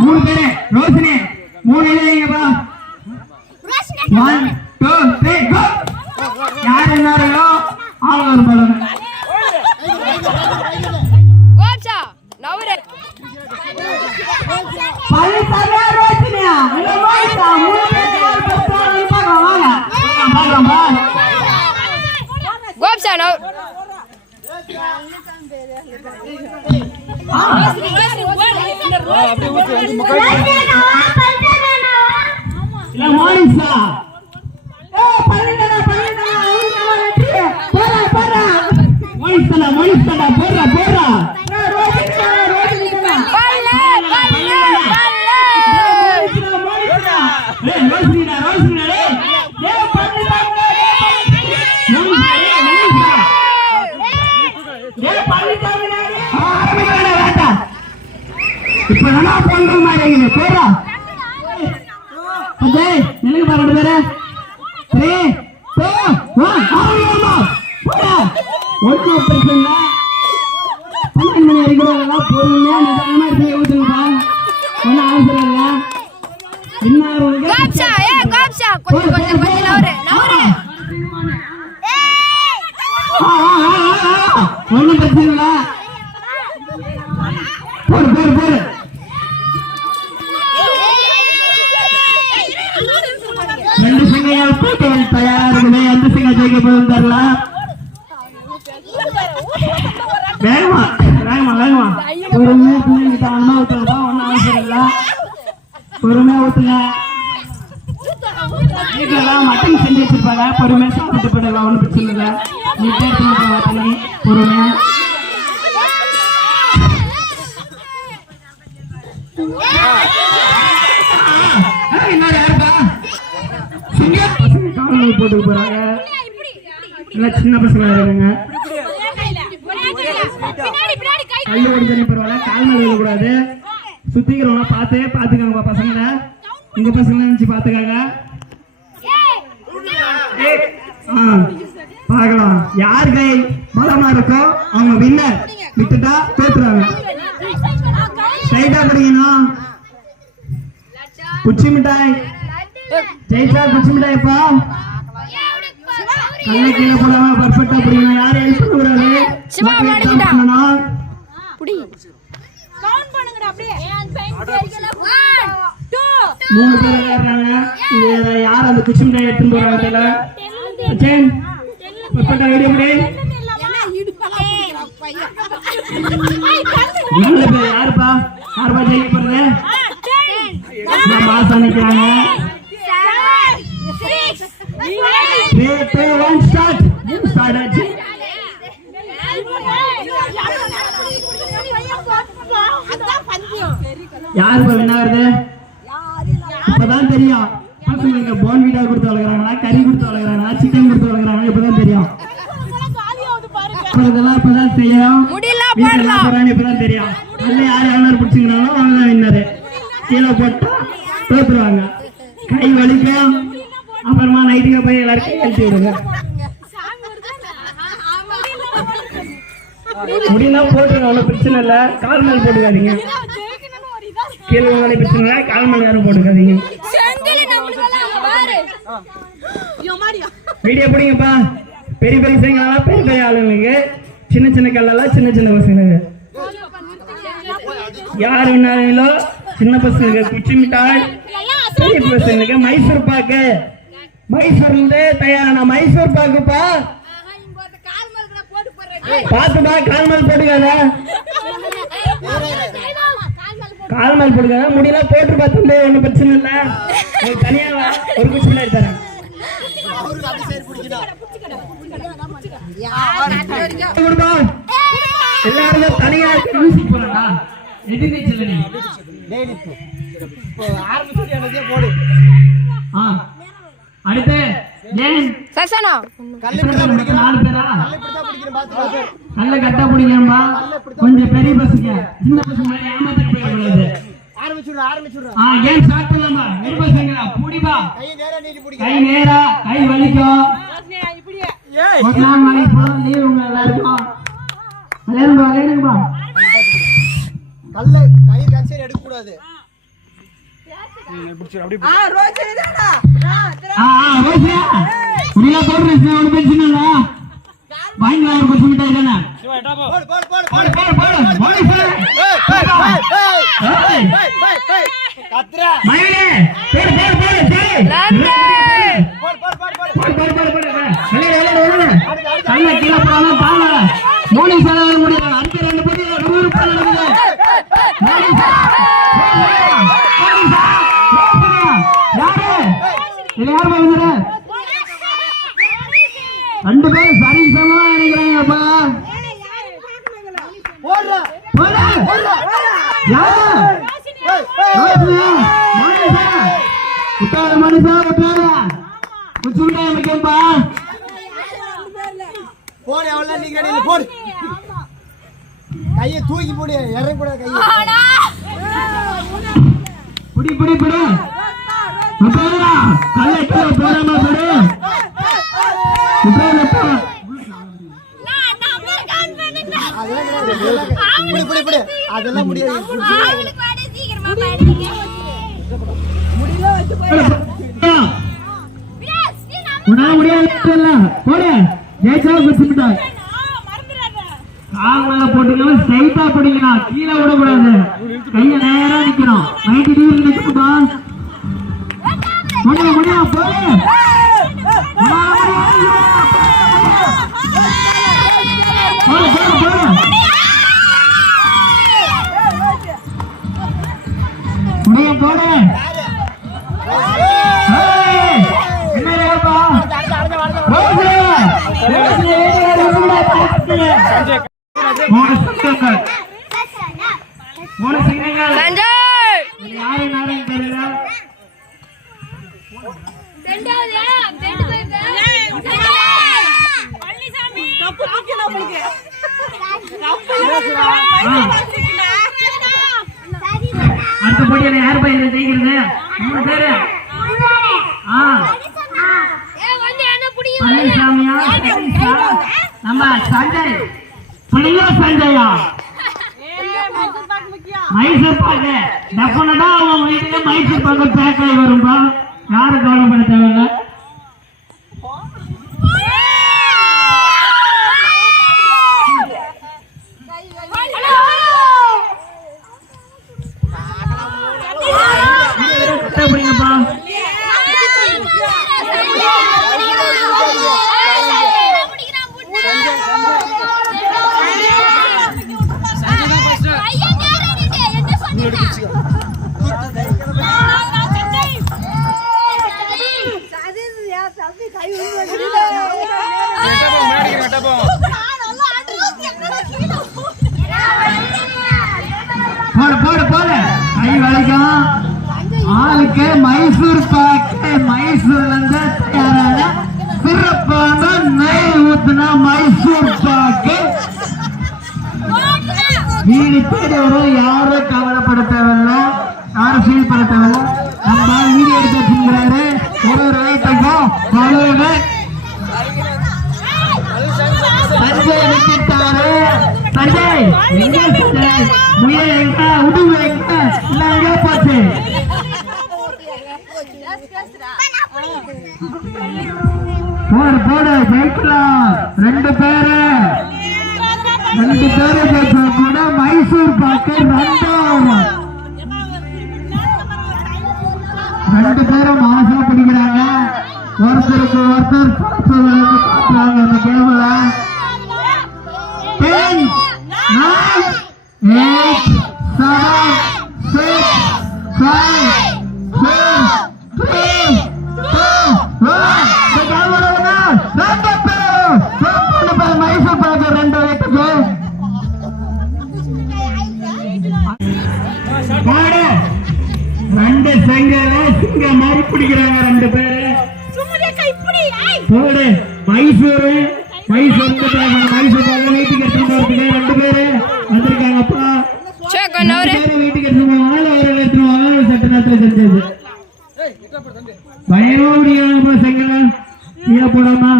மூணு பேரு ரோஷினி மூணு எழுதிங்கப்பா 1 2 3 கோ யார் என்னாரோ ஆள் வரும் பாருங்க கோச்சா நவரே பழனிசாமி ரோஷினியா இல்ல மோனிகா மூணு பேரு வாங்க கோச்சா நவ இல்ல மோனிகா பழனிடா போறா மோனிகா போறா இப்ப நல்லா பண்ற மாதிரி போறா நினைவு பாரு பேர 3 2 1 ஒன்றும் பிரச்சனை பன்னெண்டு மணி வரைக்கும் பொறுமையா நிதானமா ஊத்துங்கப்பா ஒன்னும் அவசரம் இல்லை ஒன்னும் பிரச்சனை இல்லை போடு ரெண்டு சிங்கைகள் கூட்டங்கள் தயாராகுது எந்த சிங்க ஜெயிக்க போதும் தெரியல வேகமா பொறுமையா பிள்ளைங்க தானமா ஊத்துங்கப்பா ஒன்னும் அவசரம் இல்லை பொறுமையா ஊத்துங்க வீட்டுலதான் மட்டன் செஞ்சு வச்சிருப்பாங்க பொறுமையா சாப்பிட்டு போயிடலாம் ஒன்றும் பிரச்சனை இல்லை நீ கேட்டு பொறுமையா இன்னொரு யாருப்பா காவல் போட்டு போறாங்க எல்லாம் சின்ன பசங்களா இருக்காங்க கல்லு ஓடி பரவாயில்ல கால் மேல விழக்கூடாது சுத்திக்கிறவங்க பாத்துக்காங்க பசங்களை உங்க பசங்க நினைச்சு பாத்துக்காங்க பாக்கலாம் யார் கை பலமா இருக்கோ அவங்க வின்னர் விட்டுட்டா தோத்துறாங்க ஸ்ட்ரைட்டா படிக்கணும் குச்சி மிட்டாய் ஜெயிச்சா குச்சி மிட்டாய்ப்பா கல்ல கீழே போடாம பர்ஃபெக்டா பிடிக்கணும் யாரும் ஹெல்ப் பண்ணக்கூடாது மூணு பேர் விளையாடுறாங்க யார் அந்த குச்சி மிட்டாய் எடுத்துட்டு போறாங்க தெரியல பர்ஃபெக்டா வீடியோ முடி யாருப்பா ஜெயிக்க போறது மாசம் நிக்கிறாங்க 3 2 1 ஸ்டார்ட் ஆச்சு யாருப்பா வின்னாருது இப்பதான் தெரியும் பசங்களுக்கு போன்விட்டா கொடுத்து வளர்க்குறாங்களா கறி கொடுத்து வளர்க்குறாங்களா சிக்கன் கொடுத்து வளர்க்குறாங்களா இப்பதான் தெரியும் இப்பதான் தெரியும் இப்பதான் தெரியும் அதுல யார் பிடிச்சிக்கிறாங்களோ அவங்கதான் வின்னாரு கீழே போட்டா தோத்துருவாங்க கை வலிக்கும் அப்புறமா நைட்டுக்கு போய் எல்லாரும் கை அழிச்சு விடுங்க முடினா போட்டுருங்க ஒன்றும் பிரச்சனை இல்லை கால் மேல் போட்டுக்காதீங்க கீழே பிரச்சனை இல்லை கால் மேல் யாரும் போட்டுக்காதீங்க வீடியோ பிடிங்கப்பா பெரிய பசங்களா பெரிய ஆளுங்களுக்கு சின்ன சின்ன கல்லெல்லாம் சின்ன சின்ன பசங்களுக்கு யார் வேணாலும் சின்ன பசங்களுக்கு குச்சி மிட்டாய் பெரிய பசங்களுக்கு மைசூர் பாக்கு மைசூர்ல இருந்து தயாரான மைசூர் பாக்குப்பா பாத்துப்பா கால் மேல் போட்டுக்காத முடியல போட்டு பார்த்து ஒன்னும் பிரச்சனை இல்ல தனியா ஒரு குச்சி மிட்டாய் தரேன் எல்லாரும் தனியா போறா அடுத்து நல்ல கட்டா பிடிக்கணும்பா கொஞ்சம் பெரிய பசங்க சின்ன பசங்க ஏமாத்திட்டு போயிடக்கூடாது கேம் ஸ்டார்ட் பண்ணலாமா பெரிய பசங்க புடிப்பா கை நேரா கை வலிக்கும் ஒரு நாள் நாளைக்கு போதும் லீவ் உங்க எல்லாருக்கும் விளையாடுங்கப்பா கல்ல கை கன்சர் எடுக்க கூடாது கூடாது. ரோசியா உள்ள போடுறேன் ஒரு பென்ஷனா வாங்கி ஒரு பென்ஷன் மிட்டாய் தானே போடு போடு போடு போடு போடு போடு மோனி சார் கத்ரா மயிலே போடு போடு போடு சரி போடு போடு போடு போடு போடு போடு போடு போடு வெளிய கல்ல கீழ போறானே பாங்க மோனி சார் வர முடியல அடுத்த ரெண்டு பேர் 100 ரூபாய் நடக்குது மோனி சார் யாரு இது யார் வந்துற ரெண்டு பேரும் சரி சமமா நினைக்கிறாங்கப்பா போடுடா போடு யாரு உத்தார மனுஷா உத்தார குச்சுண்டா மிக்கம்பா போடு அவள நீ கடையில போடு கையை தூக்கி போடு இறங்க கூட கையை புடி புடி புடி உத்தாரா கல்லைக்கு போறாம புடி உத்தார புடி புடி புடி அதெல்லாம் முடியாது உனா முடியாது போடு ஜெயிச்சா குச்சிட்டாய் கால்ல போட்டுங்க ஸ்ட்ரைட்டா பிடிக்கணும் கீழே விடக்கூடாது கைய நேரா நிக்கணும் 90 டிகிரி நிக்கணும்பா முடியா முடியா போடு போடு போடு போடு முடியா போடு என்ன ரேப்பா அடுத்தபடியான யார் பையன் ஜெயிக்கிறது 3 பேரு பழனிசாமியா நம்ம சஞ்சய் புள்ளியோ சஞ்சயா மைசூர் பாக்கு டெஃபினட்டா அவன் வீட்டுக்கு மைசூர் பாக்கு பேக் ஆகி வரும்பா யாரும் கவலைப்பட தேவையில்ல அப்படிங்கப்பா போடு போடு போடு கை வலிக்கும் ஆளுக்கு மைசூர் பாக்கு மைசூர்ல இருந்து தயாரான சிறப்பான நெய் ஊத்துனா மைசூர் பாக்கு வீடு தேடி வரும் யாரும் கவலைப்பட தேவையில்ல யாரும் ஃபீல் பண்ண தேவையில்ல நம்ம வீடியோ எடுத்து வச்சுக்கிறாரு ஒரு ரைட்டுக்கும் வலுவை சஞ்சய் நிக்கிட்டாரு சஞ்சய் எங்க சஞ்சய் முயல் எங்க உடுவு எங்க இல்ல எங்க போச்சு போடு போடு ஜெயிக்கலாம் 2 பேரு ஜெயிச்சா கூட மைசூர் பாக்கு 2 பேரும் மாசா பிடிக்கிறாங்க ஒருத்தருக்கு ஒருத்தர் காட்டுறாங்க அந்த கேம்ல 10 9 8 7 6 5 4 3 மைசூர் பாக்கு 2 வீட்டுக்கு பாடு 2 செங்கல சிங்க மாதிரி பிடிக்கிறாங்க 2 பேரு போடு மைசூர் மைசூர் பாக்கு வீட்டுக்கு எடுத்துட்டு போறதுக்கு 2 பேரு வந்திருக்காங்கப்பா வீட்டுக்கு எடுத்துட்டு போவாங்க அவரை எடுத்துருவாங்க சட்ட நேரத்தில் செஞ்சது பயமா முடியாங்க செங்கல கீழே போடாமா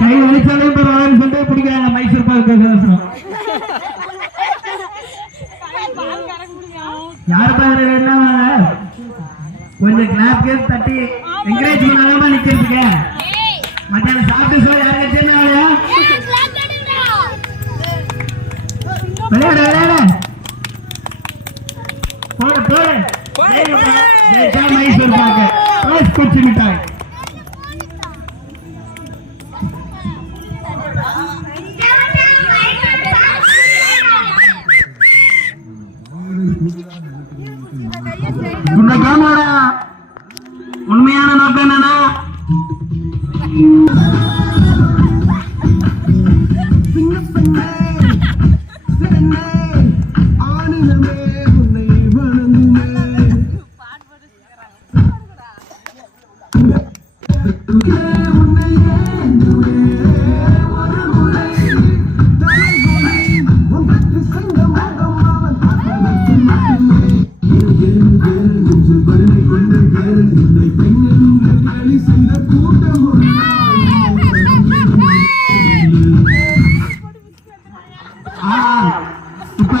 கை வலிச்சாலே பரவாயில்ல சொல்லிட்டு பிடிக்கிறாங்க மைசூர் பாக்கு யார் பாக்குறது என்ன கொஞ்சம் கிளாப் கேப் தட்டி என்கரேஜ் பண்ணாம நிக்கிறதுக்கு மத்தியானம் சாப்பிட்டு சோறு யாருக்கு தெரியும் விளையாட விளையாட போடு போடு ஜெயிச்சா மைசூர் பாக்கு ரோஸ் குச்சி மிட்டாய் இந்த கேமோட உண்மையான நோக்கம் என்னன்னா இப்ப